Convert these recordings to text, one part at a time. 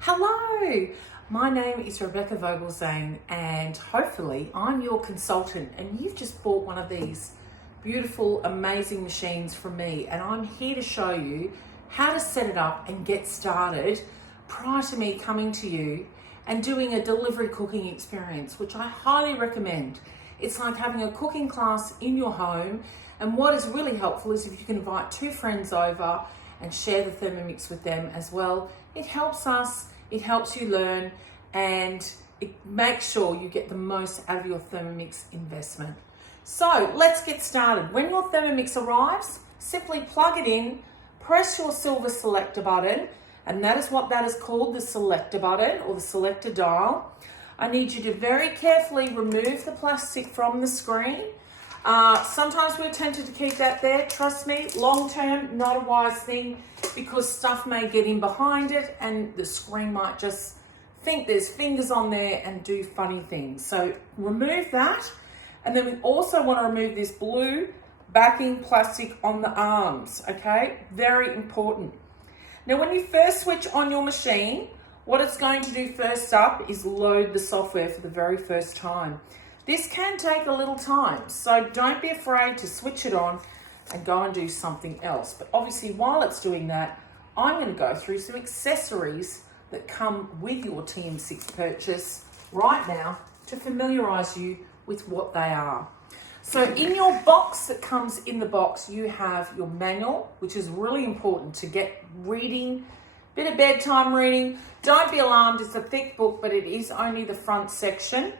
Hello, my name is Rebecca Vogelzang and hopefully I'm your consultant and you've just bought one of these beautiful, amazing machines from me, and I'm here to show you how to set it up and get started prior to me coming to you and doing a delivery cooking experience, which I highly recommend. It's like having a cooking class in your home, and what is really helpful is if you can invite 2 friends over and share the Thermomix with them as well. It helps us, it helps you learn, and it makes sure you get the most out of your Thermomix investment. So let's get started. When your Thermomix arrives, simply plug it in, press your silver selector button, and that is what that is called, the selector button or the selector dial. I need you to very carefully remove the plastic from the screen. Sometimes we're tempted to keep that there. Trust me, long term, not a wise thing, because stuff may get in behind it and the screen might just think there's fingers on there and do funny things. So remove that. And then we also want to remove this blue backing plastic on the arms, okay? Very important. Now, when you first switch on your machine, what it's going to do first up is load the software for the very first time. This can take a little time, so don't be afraid to switch it on and go and do something else. But obviously, while it's doing that, I'm going to go through some accessories that come with your TM6 purchase right now to familiarize you with what they are. So in your box that comes in the box, you have your manual, which is really important to get reading, bit of bedtime reading. Don't be alarmed, it's a thick book, but it is only the front section.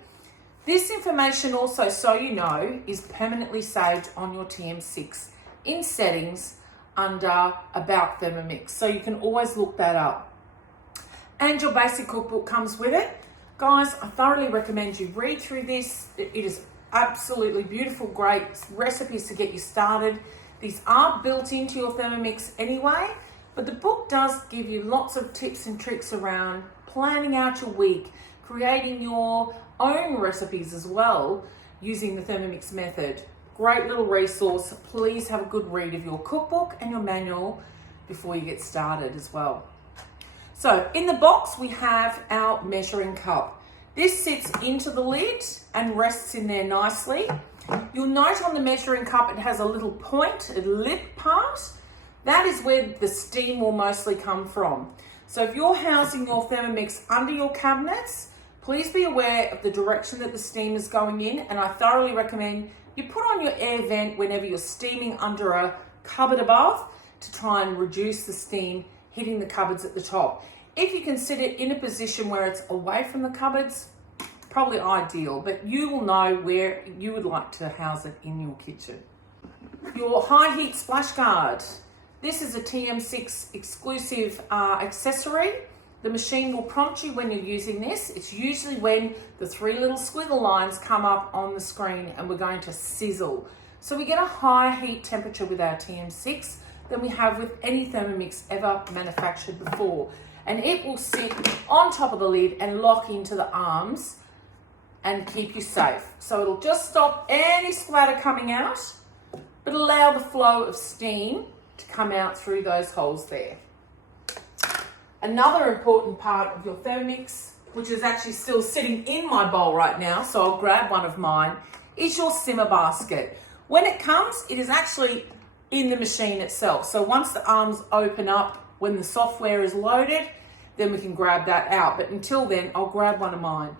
This information also, so you know, is permanently saved on your TM6 in settings under About Thermomix, so you can always look that up. And your basic cookbook comes with it. Guys, I thoroughly recommend you read through this. It is absolutely beautiful, great recipes to get you started. These are built into your Thermomix anyway, but the book does give you lots of tips and tricks around planning out your week, creating your own recipes as well using the Thermomix method. Great little resource. Please have a good read of your cookbook and your manual before you get started as well. So in the box we have our measuring cup. This sits into the lid and rests in there nicely. You'll note on the measuring cup it has a little point, a lip part. That is where the steam will mostly come from. So if you're housing your Thermomix under your cabinets, please be aware of the direction that the steam is going in, and I thoroughly recommend you put on your air vent whenever you're steaming under a cupboard above to try and reduce the steam hitting the cupboards at the top. If you can sit it in a position where it's away from the cupboards, probably ideal, but you will know where you would like to house it in your kitchen. Your high heat splash guard. This is a TM6 exclusive accessory. The machine will prompt you when you're using this. It's usually when the 3 little squiggle lines come up on the screen and we're going to sizzle. So we get a higher heat temperature with our TM6 than we have with any Thermomix ever manufactured before. And it will sit on top of the lid and lock into the arms and keep you safe. So it'll just stop any splatter coming out, but allow the flow of steam to come out through those holes there. Another important part of your Thermomix, which is actually still sitting in my bowl right now, so I'll grab one of mine, is your simmer basket. When it comes, it is actually in the machine itself. So once the arms open up, when the software is loaded, then we can grab that out. But until then, I'll grab one of mine.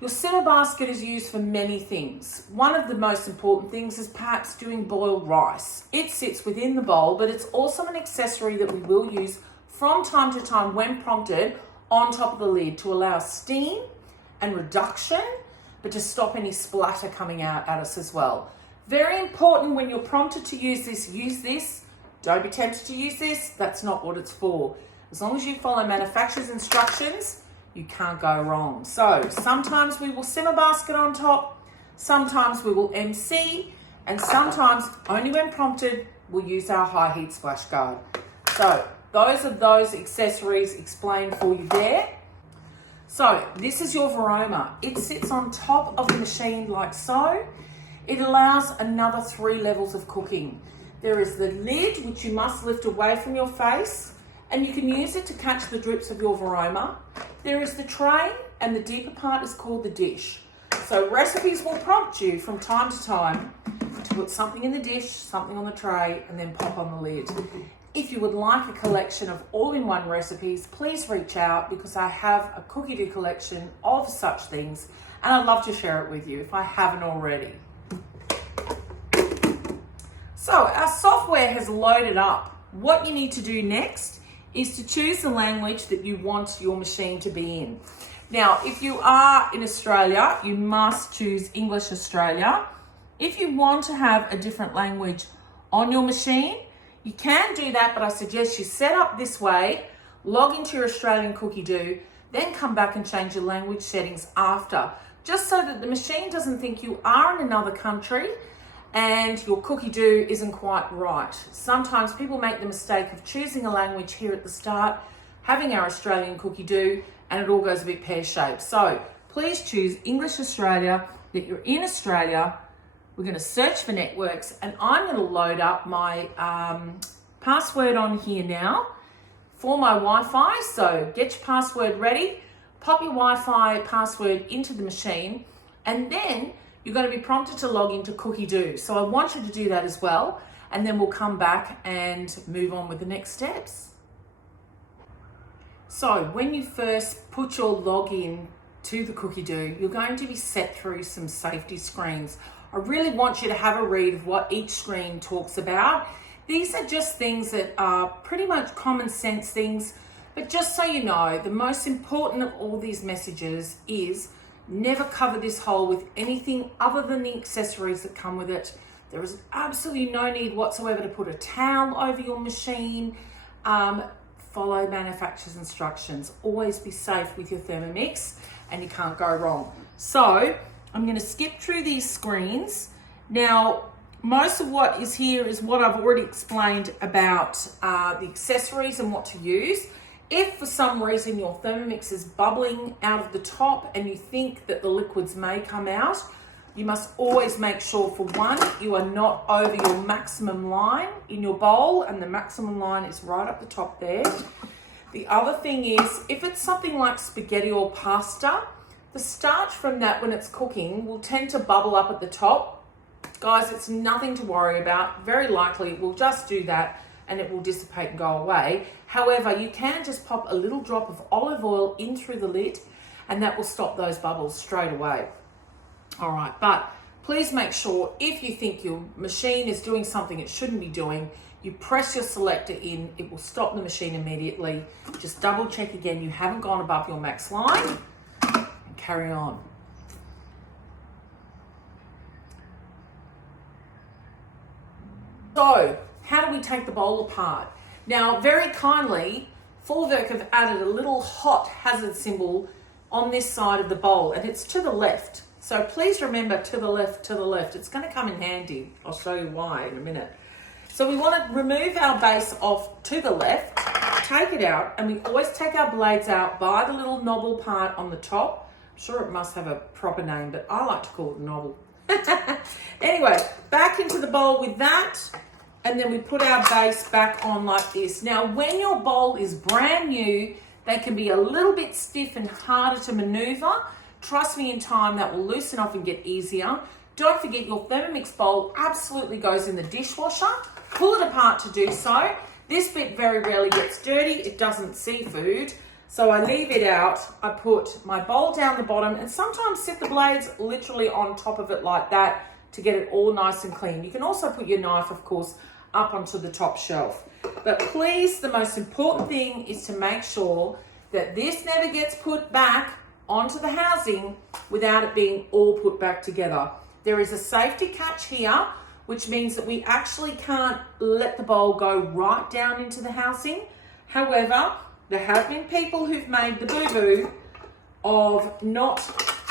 Your simmer basket is used for many things. One of the most important things is perhaps doing boiled rice. It sits within the bowl, but it's also an accessory that we will use from time to time when prompted on top of the lid to allow steam and reduction, but to stop any splatter coming out at us as well. Very important when you're prompted to use this, use this. Don't be tempted to use this. That's not what it's for. As long as you follow manufacturer's instructions, you can't go wrong. So sometimes we will simmer basket on top, sometimes we will MC, and sometimes only when prompted, we'll use our high heat splash guard. So those are those accessories explained for you there. So this is your varoma. It sits on top of the machine like so. It allows another 3 levels of cooking. There is the lid, which you must lift away from your face, and you can use it to catch the drips of your varoma. There is the tray, and the deeper part is called the dish. So recipes will prompt you from time to time to put something in the dish, something on the tray, and then pop on the lid. If you would like a collection of all-in-one recipes, please reach out, because I have a Cookidoo collection of such things, and I'd love to share it with you if I haven't already. So our software has loaded up. What you need to do next is to choose the language that you want your machine to be in. Now, if you are in Australia, you must choose English Australia. If you want to have a different language on your machine, you can do that, but I suggest you set up this way, log into your Australian Cookidoo, then come back and change your language settings after, just so that the machine doesn't think you are in another country and your Cookidoo isn't quite right. Sometimes people make the mistake of choosing a language here at the start, having our Australian Cookidoo, and it all goes a bit pear-shaped. So please choose English Australia, that you're in Australia. We're going to search for networks, and I'm going to load up my password on here now for my Wi-Fi. So get your password ready, pop your Wi-Fi password into the machine, and then you're going to be prompted to log into Cookidoo. So I want you to do that as well, and then we'll come back and move on with the next steps. So when you first put your login to the Cookidoo, you're going to be set through some safety screens. I really want you to have a read of what each screen talks about. These are just things that are pretty much common sense things, but just so you know, the most important of all these messages is never cover this hole with anything other than the accessories that come with it. There is absolutely no need whatsoever to put a towel over your machine. Follow manufacturer's instructions. Always be safe with your Thermomix, and you can't go wrong. So I'm going to skip through these screens. Now, most of what is here is what I've already explained about the accessories and what to use. If for some reason your Thermomix is bubbling out of the top and you think that the liquids may come out, you must always make sure, for one, you are not over your maximum line in your bowl, and the maximum line is right up the top there. The other thing is, if it's something like spaghetti or pasta, the starch from that when it's cooking will tend to bubble up at the top. Guys, it's nothing to worry about. Very likely it will just do that and it will dissipate and go away. However, you can just pop a little drop of olive oil in through the lid, and that will stop those bubbles straight away. All right, but please make sure, if you think your machine is doing something it shouldn't be doing, you press your selector in, it will stop the machine immediately. Just double check again you haven't gone above your max line, and carry on. So, how do we take the bowl apart? Now, very kindly, Vogelzang have added a little hot hazard symbol on this side of the bowl, and it's to the left. So please remember, to the left, to the left. It's going to come in handy. I'll show you why in a minute. So we want to remove our base off to the left, take it out, and we always take our blades out by the little knobble part on the top. I'm sure it must have a proper name, but I like to call it a knobble. Anyway, back into the bowl with that, and then we put our base back on like this. Now, when your bowl is brand new, they can be a little bit stiff and harder to maneuver. Trust me, in time that will loosen off and get easier. Don't forget, your Thermomix bowl absolutely goes in the dishwasher. Pull it apart to do so. This bit very rarely gets dirty. It doesn't see food. So I leave it out. I put my bowl down the bottom and sometimes sit the blades literally on top of it like that to get it all nice and clean. You can also put your knife, of course, up onto the top shelf. But please, the most important thing is to make sure that this never gets put back onto the housing without it being all put back together. There is a safety catch here, which means that we actually can't let the bowl go right down into the housing. However, there have been people who've made the boo-boo of not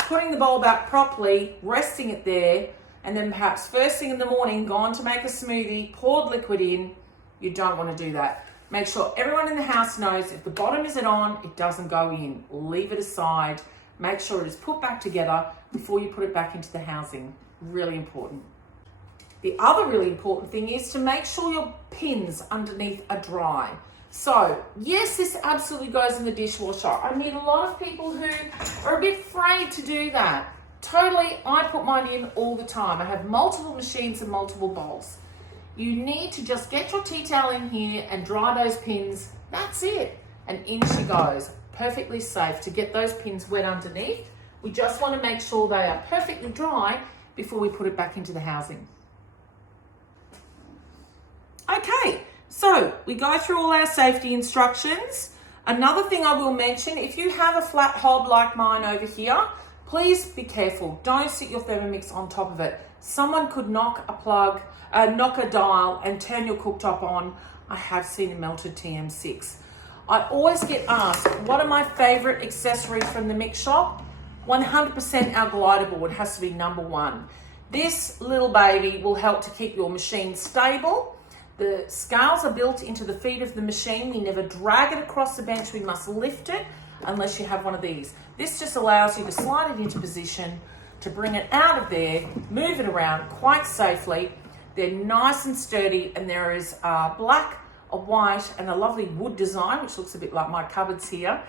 putting the bowl back properly, resting it there, and then perhaps first thing in the morning, gone to make a smoothie, poured liquid in. You don't want to do that. Make sure everyone in the house knows if the bottom isn't on, it doesn't go in. Leave it aside. Make sure it is put back together before you put it back into the housing. Really important. The other really important thing is to make sure your pins underneath are dry. So, yes, this absolutely goes in the dishwasher. I meet a lot of people who are a bit afraid to do that. Totally, I put mine in all the time. I have multiple machines and multiple bowls. You need to just get your tea towel in here and dry those pins. That's it. And in she goes. Perfectly safe to get those pins wet underneath. We just want to make sure they are perfectly dry before we put it back into the housing. Okay, so we go through all our safety instructions. Another thing I will mention, if you have a flat hob like mine over here, please be careful. Don't sit your Thermomix on top of it. Someone could knock a dial and turn your cooktop on. I have seen a melted Tm6. I always get asked, what are my favorite accessories from the mix shop? 100% our glider board has to be number one. This little baby will help to keep your machine stable. The scales are built into the feet of the machine. We never drag it across the bench. We must lift it unless you have one of these. This just allows you to slide it into position, to bring it out of there, move it around quite safely. They're nice and sturdy, and there is a black, a white, and a lovely wood design, which looks a bit like my cupboards here,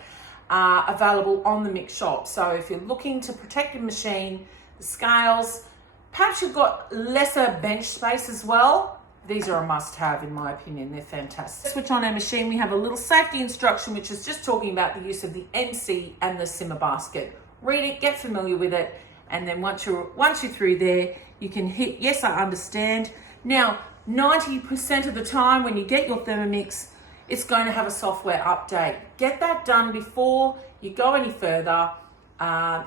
available on the mix shop. So if you're looking to protect your machine, the scales, perhaps you've got lesser bench space as well, these are a must-have in my opinion. They're fantastic. Switch on our machine. We have a little safety instruction which is just talking about the use of the MC and the simmer basket. Read it, get familiar with it, and then once you're through there, you can hit yes, I understand. Now, 90% of the time when you get your Thermomix, it's going to have a software update. Get that done before you go any further.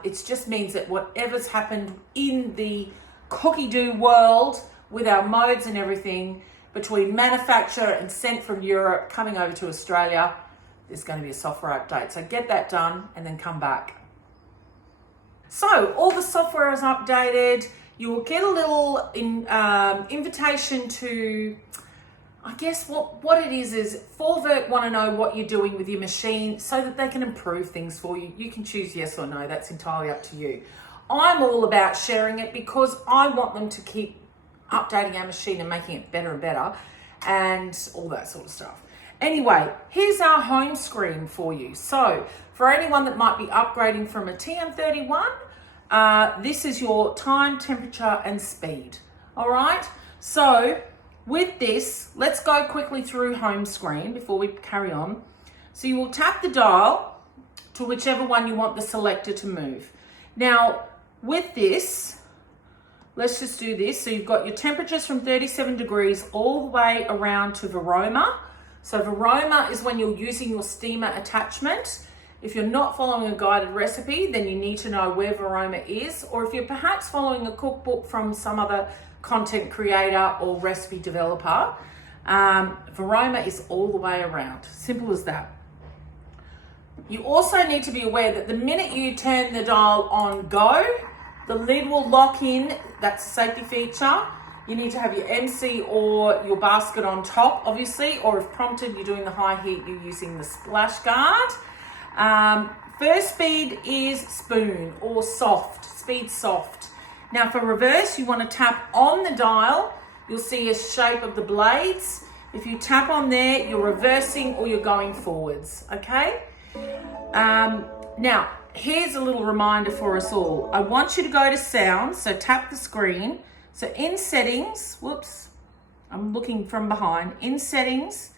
It just means that whatever's happened in the Cookidoo world with our modes and everything, between manufacture and sent from Europe coming over to Australia, there's going to be a software update. So get that done and then come back. So all the software is updated. You will get a little invitation to, I guess what it is Forvert want to know what you're doing with your machine so that they can improve things for you. You can choose yes or no. That's entirely up to you. I'm all about sharing it because I want them to keep updating our machine and making it better and better and all that sort of stuff. Anyway, here's our home screen for you. So for anyone that might be upgrading from a TM31, this is your time, temperature, and speed. All right. So with this, let's go quickly through home screen before we carry on. So you will tap the dial to whichever one you want the selector to move. Now, with this, let's just do this. So you've got your temperatures from 37 degrees all the way around to Varoma. So Varoma is when you're using your steamer attachment. If you're not following a guided recipe, then you need to know where Varoma is. Or if you're perhaps following a cookbook from some other content creator or recipe developer, Varoma is all the way around. Simple as that. You also need to be aware that the minute you turn the dial on go, the lid will lock in. That's a safety feature. You need to have your MC or your basket on top, obviously, or if prompted, you're doing the high heat, you're using the splash guard. First speed is spoon or soft, speed soft. Now for reverse, you want to tap on the dial. You'll see a shape of the blades. If you tap on there, you're reversing or you're going forwards, okay? Now, here's a little reminder for us all. I want you to go to sound, so tap the screen. So in settings, whoops, I'm looking from behind. In settings,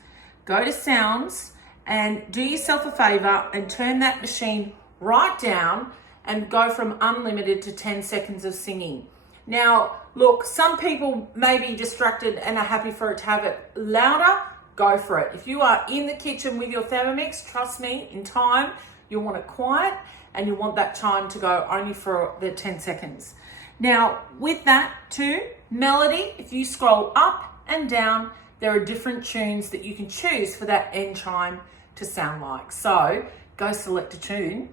go to sounds and do yourself a favor and turn that machine right down and go from unlimited to 10 seconds of singing. Now, look, some people may be distracted and are happy for it to have it louder. Go for it. If you are in the kitchen with your Thermomix, trust me, in time, you'll want it quiet and you want that chime to go only for the 10 seconds. Now, with that too, melody, if you scroll up and down, there are different tunes that you can choose for that end chime to sound like. So go select a tune.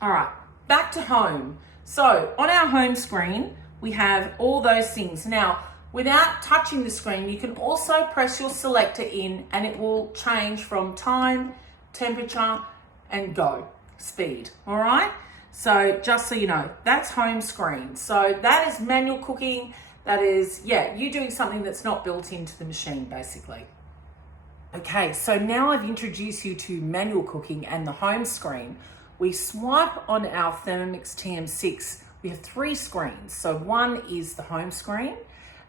All right, back to home. So on our home screen, we have all those things. Now, without touching the screen, you can also press your selector in and it will change from time, temperature, and go, speed, all right? So just so you know, that's home screen. So that is manual cooking. That is, yeah, you doing something that's not built into the machine, basically. Okay, so now I've introduced you to manual cooking and the home screen. We swipe on our Thermomix Tm6. We have 3 screens. So one is the home screen,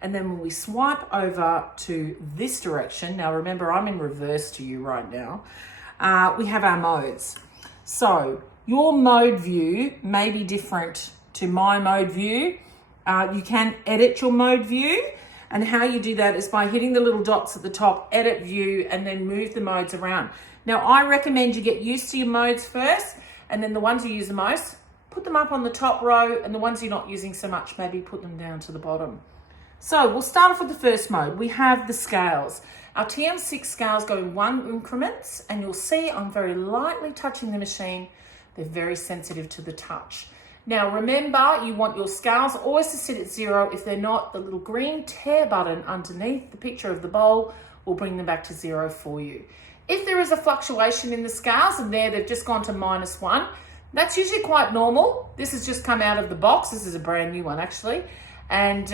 and then when we swipe over to this direction, now remember I'm in reverse to you right now, we have our modes. So your mode view may be different to my mode view. You can edit your mode view, and how you do that is by hitting the little dots at the top, edit view, and then move the modes around. Now I recommend you get used to your modes first, and then the ones you use the most, put them up on the top row, and the ones you're not using so much, maybe put them down to the bottom. So we'll start off with the first mode. We have the scales. Our TM6 scales go in 1 increments, and you'll see I'm very lightly touching the machine. They're very sensitive to the touch. Now remember, you want your scales always to sit at 0. If they're not, the little green tear button underneath the picture of the bowl will bring them back to 0 for you. If there is a fluctuation in the scales, and they've just gone to -1, that's usually quite normal. This has just come out of the box. This is a brand new one actually. And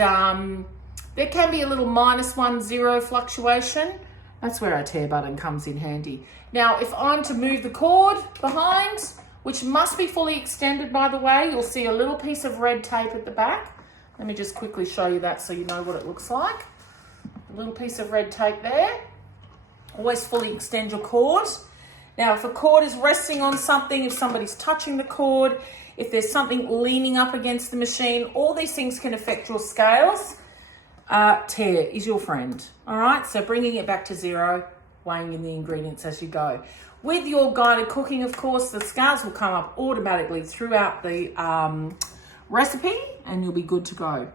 there can be a little -1, 0 fluctuation. That's where our tear button comes in handy. Now, if I'm to move the cord behind, which must be fully extended, by the way, you'll see a little piece of red tape at the back. Let me just quickly show you that so you know what it looks like. A little piece of red tape there. Always fully extend your cord. Now, if a cord is resting on something, if somebody's touching the cord, if there's something leaning up against the machine, all these things can affect your scales. Tear is your friend. All right, so bringing it back to 0, weighing in the ingredients as you go. With your guided cooking, of course, the scales will come up automatically throughout the recipe, and you'll be good to go.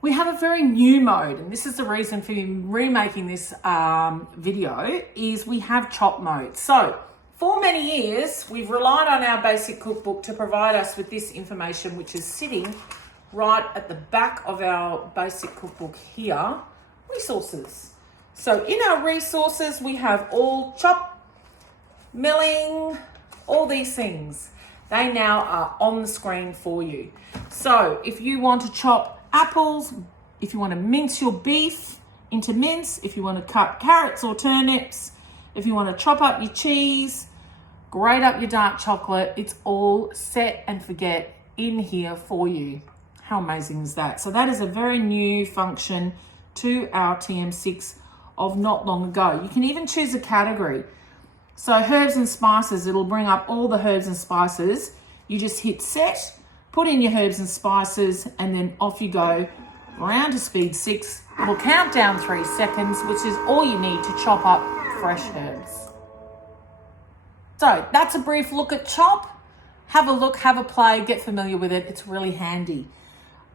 We have a very new mode, and this is the reason for remaking this video, is we have chop mode. So for many years, we've relied on our basic cookbook to provide us with this information, which is sitting right at the back of our basic cookbook here, resources. So in our resources, we have all chop, milling, all these things. They now are on the screen for you. So if you want to chop apples, if you want to mince your beef into mince, if you want to cut carrots or turnips, if you want to chop up your cheese, grate up your dark chocolate, it's all set and forget in here for you. How amazing is that? So that is a very new function to our TM6 of not long ago. You can even choose a category. So herbs and spices, it'll bring up all the herbs and spices. You just hit set, put in your herbs and spices, and then off you go, around to speed 6. It'll count down 3 seconds, which is all you need to chop up fresh herbs. So that's a brief look at chop. Have a look, have a play, get familiar with it. It's really handy.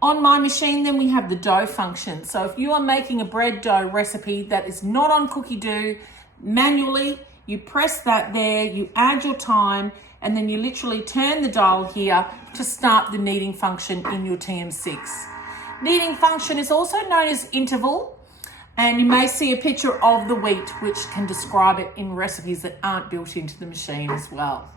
On my machine, then we have the dough function. So if you are making a bread dough recipe that is not on Cookidoo, manually, you press that there, you add your time, and then you literally turn the dial here to start the kneading function in your TM6. Kneading function is also known as interval, and you may see a picture of the wheat, which can describe it in recipes that aren't built into the machine as well.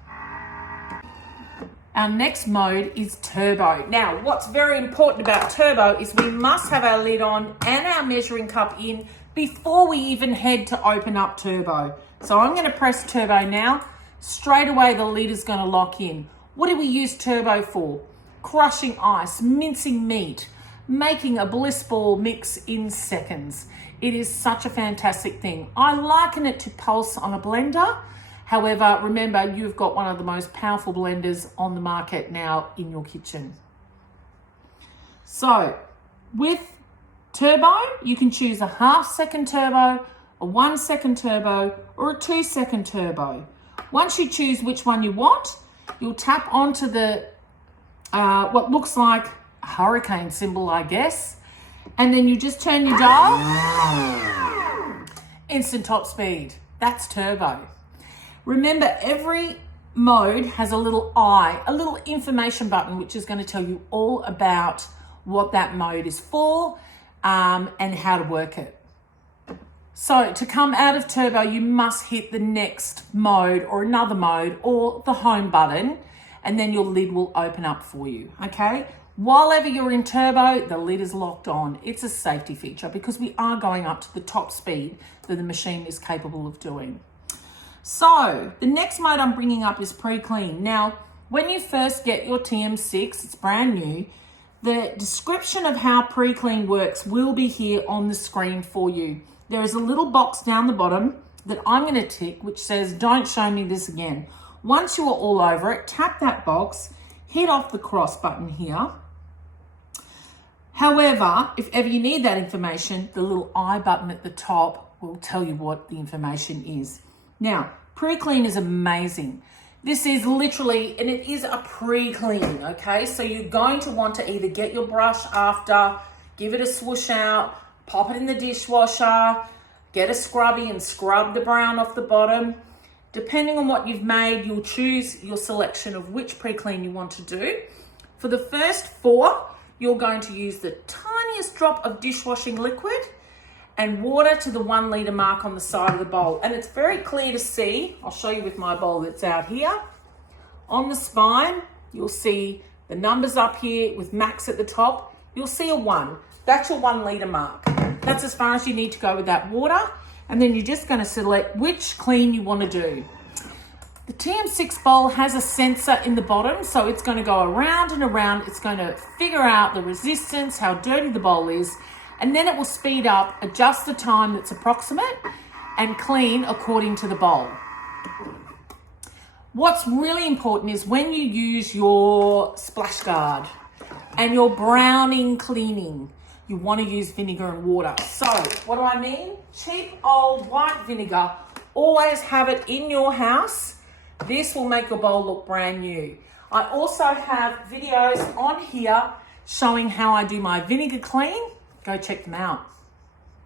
Our next mode is turbo. Now, what's very important about turbo is we must have our lid on and our measuring cup in before we even head to open up turbo. So I'm going to press turbo now. Straight away, the lid is going to lock in. What do we use turbo for? Crushing ice, mincing meat, making a bliss ball mix in seconds. It is such a fantastic thing. I liken it to pulse on a blender. However, remember, you've got one of the most powerful blenders on the market now in your kitchen. So with turbo, you can choose a 1/2 second turbo, a 1 second turbo, or a 2 second turbo. Once you choose which one you want, you'll tap onto the what looks like a hurricane symbol, I guess, and then you just turn your dial. Instant top speed. That's turbo. Remember, every mode has a little eye, a little information button, which is going to tell you all about what that mode is for and how to work it. So to come out of turbo, you must hit the next mode or another mode or the home button, and then your lid will open up for you, okay? While ever you're in turbo, the lid is locked on. It's a safety feature because we are going up to the top speed that the machine is capable of doing. So the next mode I'm bringing up is pre-clean. Now, when you first get your TM6, it's brand new, the description of how pre-clean works will be here on the screen for you. There is a little box down the bottom that I'm going to tick which says, don't show me this again. Once you are all over it, tap that box, hit off the cross button here. However, if ever you need that information, the little I button at the top will tell you what the information is. Now, pre-clean is amazing. This is literally, and it is a pre-clean, okay? So you're going to want to either get your brush after, give it a swoosh out, pop it in the dishwasher, get a scrubby and scrub the brown off the bottom. Depending on what you've made, you'll choose your selection of which pre-clean you want to do. For the first 4, you're going to use the tiniest drop of dishwashing liquid and water to the 1 litre mark on the side of the bowl. And it's very clear to see. I'll show you with my bowl that's out here. On the spine, you'll see the numbers up here with max at the top. You'll see a 1. That's your 1 litre mark. That's as far as you need to go with that water. And then you're just going to select which clean you want to do. The TM6 bowl has a sensor in the bottom, so it's going to go around and around. It's going to figure out the resistance, how dirty the bowl is, and then it will speed up, adjust the time that's approximate, and clean according to the bowl. What's really important is when you use your splash guard and your browning cleaning, you want to use vinegar and water. So what do I mean? Cheap old white vinegar. Always have it in your house. This will make your bowl look brand new. I also have videos on here showing how I do my vinegar clean. Go check them out.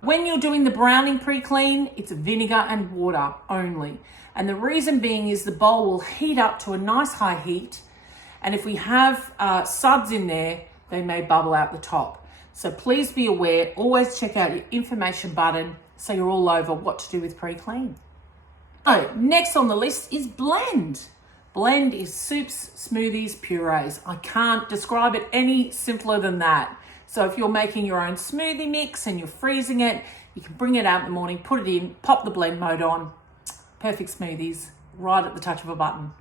When you're doing the browning pre-clean, it's vinegar and water only. And the reason being is the bowl will heat up to a nice high heat. And if we have suds in there, they may bubble out the top. So please be aware, always check out your information button so you're all over what to do with pre-clean. So next on the list is blend. Blend is soups, smoothies, purees. I can't describe it any simpler than that. So if you're making your own smoothie mix and you're freezing it, you can bring it out in the morning, put it in, pop the blend mode on. Perfect smoothies, right at the touch of a button.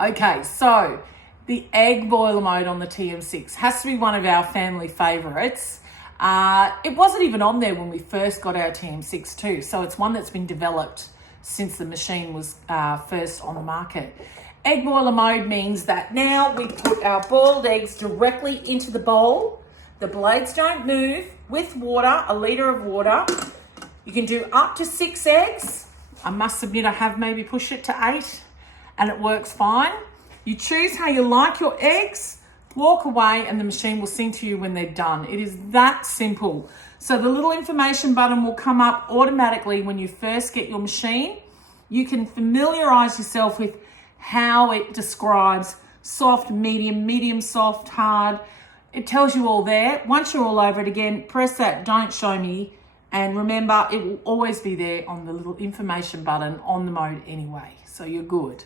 Okay, so the egg boiler mode on the TM6 has to be one of our family favorites. It wasn't even on there when we first got our TM6 too, so it's one that's been developed since the machine was first on the market. Egg boiler mode means that now we put our boiled eggs directly into the bowl. The blades don't move. With water, a litre of water, you can do up to 6 eggs. I must admit I have maybe pushed it to 8 and it works fine. You choose how you like your eggs, walk away and the machine will sing to you when they're done. It is that simple. So the little information button will come up automatically when you first get your machine. You can familiarize yourself with how it describes soft, medium soft, hard. It tells you all there. Once you're all over it again, press that don't show me. And remember, it will always be there on the little information button on the mode anyway. So you're good.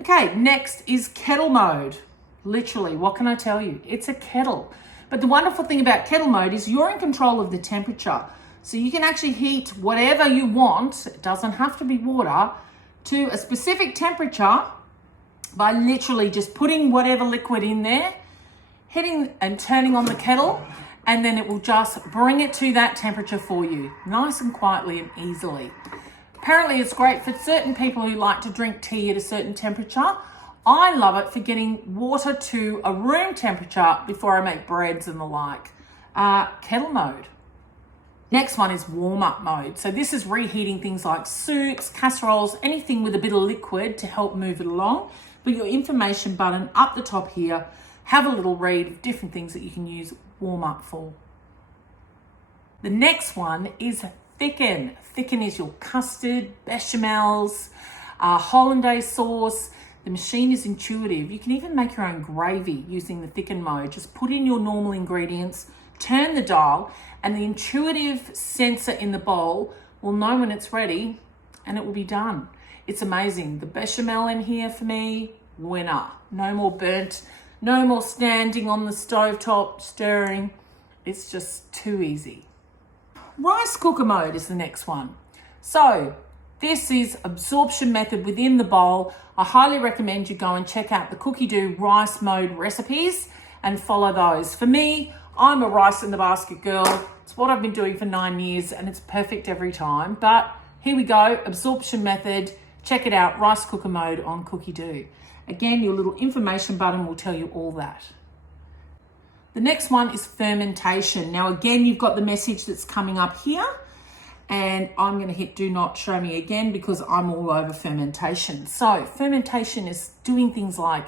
Okay, next is kettle mode. Literally, what can I tell you? It's a kettle. But the wonderful thing about kettle mode is you're in control of the temperature. So you can actually heat whatever you want. It doesn't have to be water to a specific temperature by literally just putting whatever liquid in there, hitting and turning on the kettle, and then it will just bring it to that temperature for you, nice and quietly and easily. Apparently it's great for certain people who like to drink tea at a certain temperature. I love it for getting water to a room temperature before I make breads and the like. Kettle mode. Next one is warm-up mode. So this is reheating things like soups, casseroles, anything with a bit of liquid to help move it along. But your information button up the top here, have a little read of different things that you can use warm-up for. The next one is thicken. Thicken is your custard, bechamels, hollandaise sauce. The machine is intuitive. You can even make your own gravy using the thicken mode. Just put in your normal ingredients, turn the dial, and the intuitive sensor in the bowl will know when it's ready and it will be done. It's amazing. The bechamel in here for me, winner. No more burnt, No more standing on the stovetop stirring. It's just too easy. Rice cooker mode is the next one. So this is absorption method within the bowl. I highly recommend you go and check out the Cookidoo rice mode recipes and follow those. For me, I'm a rice in the basket girl. It's what I've been doing for 9 years and it's perfect every time. But here we go, absorption method. Check it out, rice cooker mode on Cookidoo. Again, your little information button will tell you all that. The next one is fermentation. Now again, you've got the message that's coming up here, and I'm going to hit do not show me again because I'm all over fermentation. So fermentation is doing things like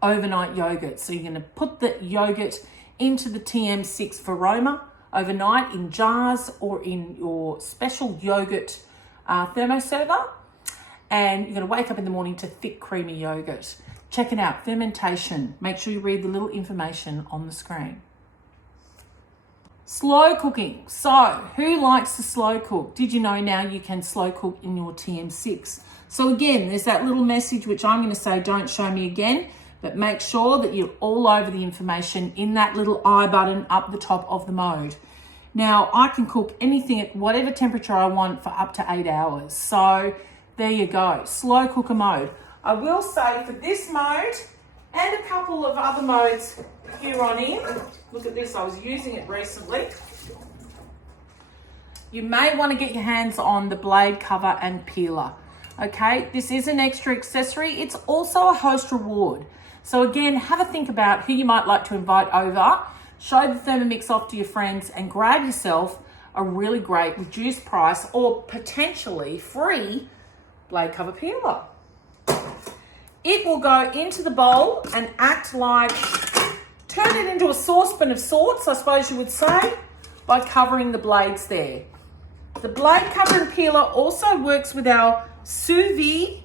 overnight yogurt. So you're going to put the yogurt into the Tm6 for aroma overnight in jars or in your special yogurt thermoserver, and you're going to wake up in the morning to thick creamy yogurt. Check it out, fermentation. Make sure you read the little information on the screen. Slow cooking. So who likes to slow cook? Did you know now you can slow cook in your Tm6? So again, there's that little message which I'm going to say don't show me again, but make sure that you're all over the information in that little I button up the top of the mode. Now I can cook anything at whatever temperature I want for up to 8 hours. So there you go, slow cooker mode. I will say for this mode and a couple of other modes here on in, look at this, I was using it recently. You may want to get your hands on the blade cover and peeler. Okay, this is an extra accessory. It's also a host reward. So again, have a think about who you might like to invite over. Show the Thermomix off to your friends and grab yourself a really great reduced price or potentially free blade cover peeler. It will go into the bowl and act like, turn it into a saucepan of sorts, I suppose you would say, by covering the blades there. The blade cover and peeler also works with our sous vide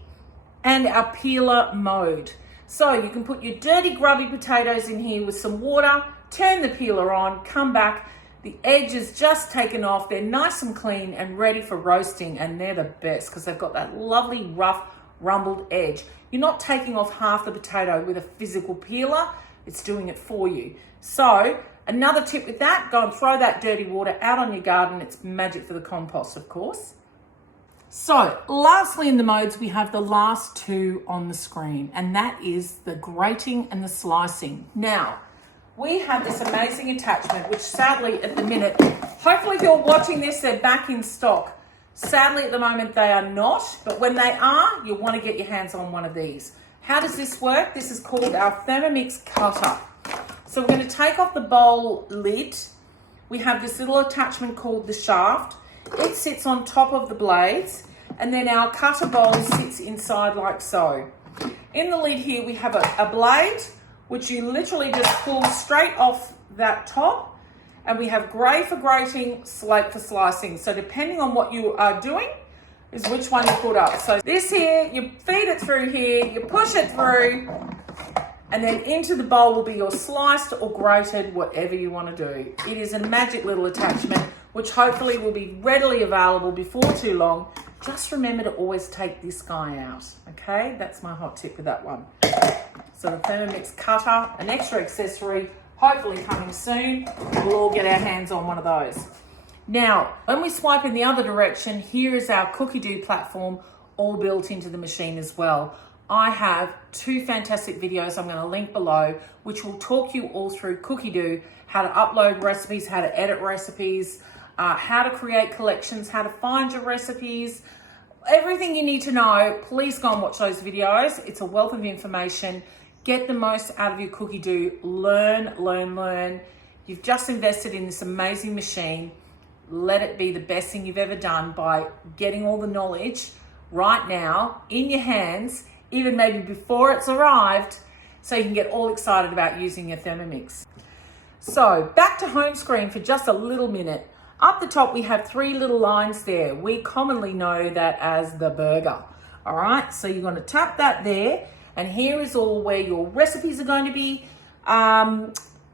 and our peeler mode. So you can put your dirty grubby potatoes in here with some water, turn the peeler on, come back, the edge is just taken off, they're nice and clean and ready for roasting, and they're the best because they've got that lovely rough rumbled edge. You're not taking off half the potato with a physical peeler, it's doing it for you. So another tip with that, go and throw that dirty water out on your garden. It's magic for the compost, of course. So lastly in the modes, we have the last two on the screen, and that is the grating and the slicing. Now, we have this amazing attachment, which sadly at the minute, hopefully if you're watching this, they're back in stock. Sadly, at the moment, they are not, but when they are, you'll want to get your hands on one of these. How does this work? This is called our Thermomix cutter. So we're going to take off the bowl lid. We have this little attachment called the shaft. It sits on top of the blades, and then our cutter bowl sits inside like so. In the lid here, we have a blade, which you literally just pull straight off that top. And we have grey for grating, slate for slicing. So depending on what you are doing is which one you put up. So this here, you feed it through here, you push it through, and then into the bowl will be your sliced or grated, whatever you want to do. It is a magic little attachment, which hopefully will be readily available before too long. Just remember to always take this guy out, okay? That's my hot tip with that one. So the Thermomix cutter, an extra accessory, hopefully coming soon. We'll all get our hands on one of those. Now, when we swipe in the other direction, here is our Cookidoo platform all built into the machine as well. I have 2 fantastic videos I'm going to link below, which will talk you all through Cookidoo, how to upload recipes, how to edit recipes, how to create collections, how to find your recipes, everything you need to know. Please go and watch those videos. It's a wealth of information. Get the most out of your Cookidoo. Learn, learn, learn. You've just invested in this amazing machine. Let it be the best thing you've ever done by getting all the knowledge right now in your hands, even maybe before it's arrived, so you can get all excited about using your Thermomix. So back to home screen for just a little minute. Up the top, we have 3 little lines there. We commonly know that as the burger. All right, so you're going to tap that there. And here is all where your recipes are going to be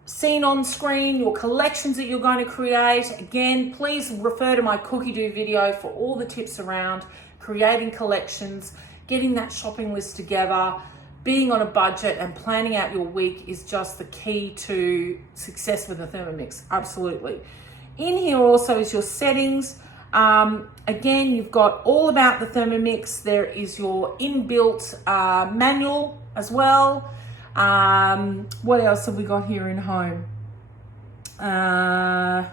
seen on screen, your collections that you're going to create. Again, please refer to my Cookidoo video for all the tips around creating collections, getting that shopping list together, being on a budget and planning out your week is just the key to success with the Thermomix. Absolutely. In here also is your settings. Again, you've got all about the Thermomix. There is your inbuilt manual as well. What else have we got here in home? I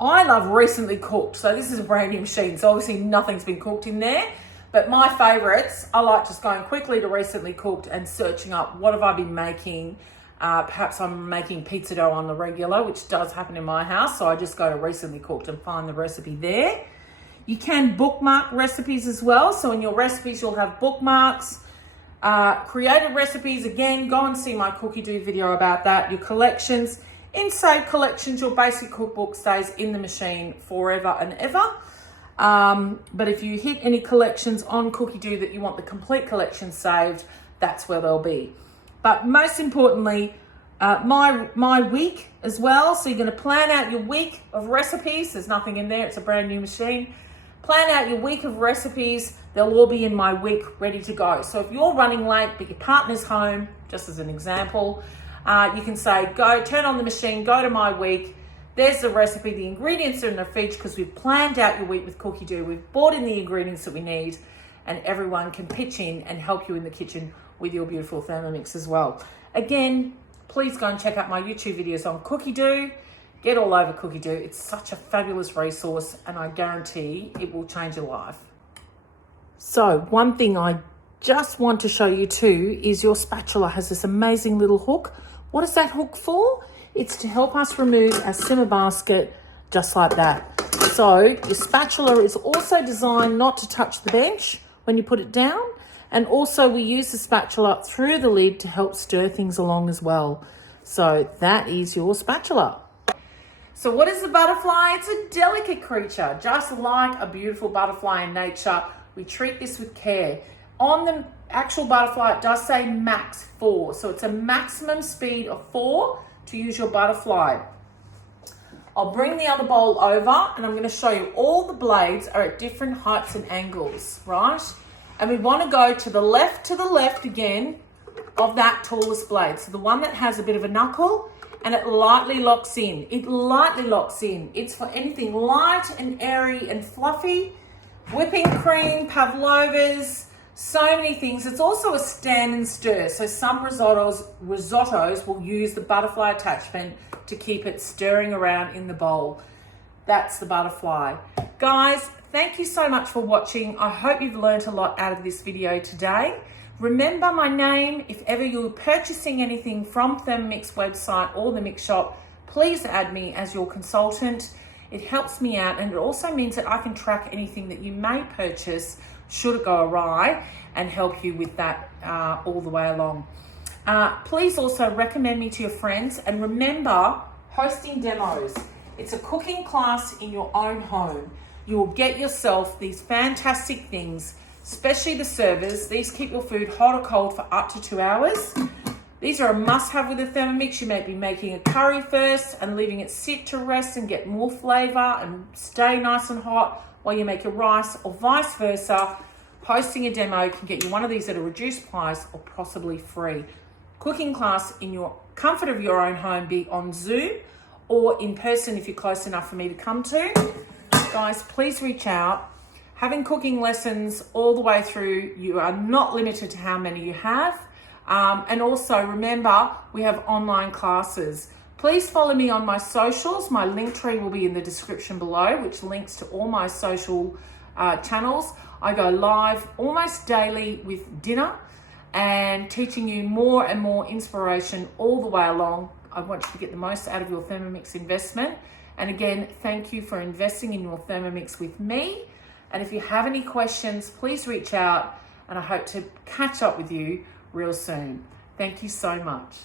love recently cooked. So this is a brand new machine. So obviously nothing's been cooked in there. But my favorites, I like just going quickly to recently cooked and searching up what have I been making. Perhaps I'm making pizza dough on the regular, which does happen in my house. So I just go to recently cooked and find the recipe there. You can bookmark recipes as well. So in your recipes, you'll have bookmarks. Created recipes, again, go and see my Cookidoo video about that. Your collections. In saved collections, your basic cookbook stays in the machine forever and ever. But if you hit any collections on Cookidoo that you want the complete collection saved, that's where they'll be. But most importantly, my week as well. So you're going to plan out your week of recipes. There's nothing in there. It's a brand new machine. Plan out your week of recipes. They'll all be in my week ready to go. So if you're running late, but your partner's home, just as an example, you can say, go, turn on the machine, go to my week. There's the recipe. The ingredients are in the fridge because we've planned out your week with Cookidoo. We've bought in the ingredients that we need, and everyone can pitch in and help you in the kitchen with your beautiful Thermomix as well. Again, please go and check out my YouTube videos on Cookidoo. Get all over Cookidoo. It's such a fabulous resource, and I guarantee it will change your life. So one thing I just want to show you too is your spatula has this amazing little hook. What is that hook for? It's to help us remove our simmer basket just like that. So your spatula is also designed not to touch the bench when you put it down. And also we use the spatula through the lid to help stir things along as well. So that is your spatula. So what is the butterfly? It's a delicate creature, just like a beautiful butterfly in nature. We treat this with care. On the actual butterfly, it does say max 4. So it's a maximum speed of 4 to use your butterfly. I'll bring the other bowl over and I'm going to show you all the blades are at different heights and angles, right? And we want to go to the left again of that tallest blade. So the one that has a bit of a knuckle and it lightly locks in. It lightly locks in. It's for anything light and airy and fluffy. Whipping cream, pavlovas, so many things. It's also a stand and stir. So some risottos will use the butterfly attachment to keep it stirring around in the bowl. That's the butterfly. Guys, thank you so much for watching. I hope you've learned a lot out of this video today. Remember my name. If ever you're purchasing anything from Thermomix website or the Mix Shop, please add me as your consultant. It helps me out, and it also means that I can track anything that you may purchase should it go awry and help you with that all the way along. Please also recommend me to your friends, and remember, hosting demos. It's a cooking class in your own home. You will get yourself these fantastic things, especially the servers. These keep your food hot or cold for up to 2 hours. These are a must-have with a Thermomix. You may be making a curry first and leaving it sit to rest and get more flavor and stay nice and hot while you make your rice, or vice versa. Posting a demo can get you one of these at a reduced price or possibly free. Cooking class in your comfort of your own home, be on Zoom or in person if you're close enough for me to come to. Guys, please reach out. Having cooking lessons all the way through, you are not limited to how many you have. And also remember, we have online classes. Please follow me on my socials. My link tree will be in the description below, which links to all my social channels. I go live almost daily with dinner and teaching you more and more inspiration all the way along. I want you to get the most out of your Thermomix investment. And again, thank you for investing in your Thermomix with me. And if you have any questions, please reach out, and I hope to catch up with you real soon. Thank you so much.